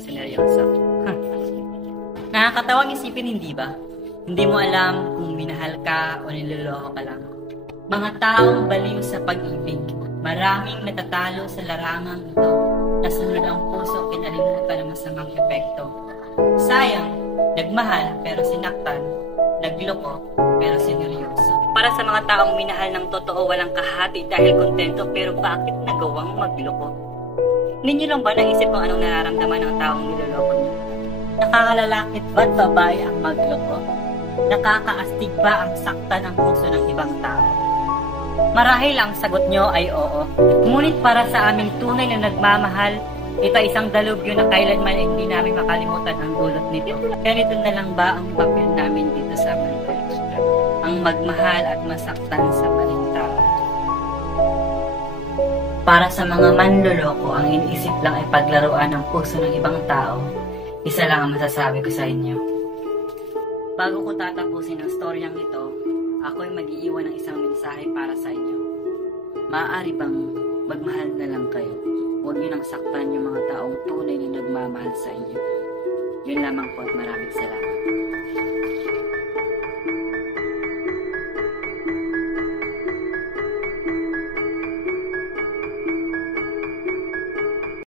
sineryoso. Nakakatawang isipin, hindi ba? Hindi mo alam kung minahal ka o niloloko ka lang. Mga taong baliw sa pag-ibig, maraming natatalo sa larangang ito. Nasunod ang puso, kinalimutan ng masamang epekto. Sayang, nagmahal pero sinaktan, nagloko pero sineryoso. Para sa mga taong minahal ng totoo, walang kahati dahil kontento, pero bakit nagawang magloko? Ninyo lang ba naisip kung anong nararamdaman ng taong niloloko niyo? Nakakalalakit ba't babae ang magloko? Nakakaastig ba ang saktan ng puso ng ibang tao? Marahil ang sagot nyo ay oo. Ngunit para sa aming tunay na nagmamahal, ito ay isang dalubyo na kailanman ay hindi namin makalimutan ang dulot nito. Ganito na lang ba ang papel namin dito sa mundo? Ang magmahal at masaktan sa maling tao. Para sa mga manloloko, ang iniisip lang ay paglaruan ng puso ng ibang tao. Isa lang ang masasabi ko sa inyo. Bago ko tatapusin ang storyang ito, ako'y mag-iiwan ng isang mensahe para sa inyo. Maaari bang magmahal na lang kayo? Huwag niyo nang saktan yung mga taong tunay na nagmamahal sa inyo. Yun lamang po at maraming salamat.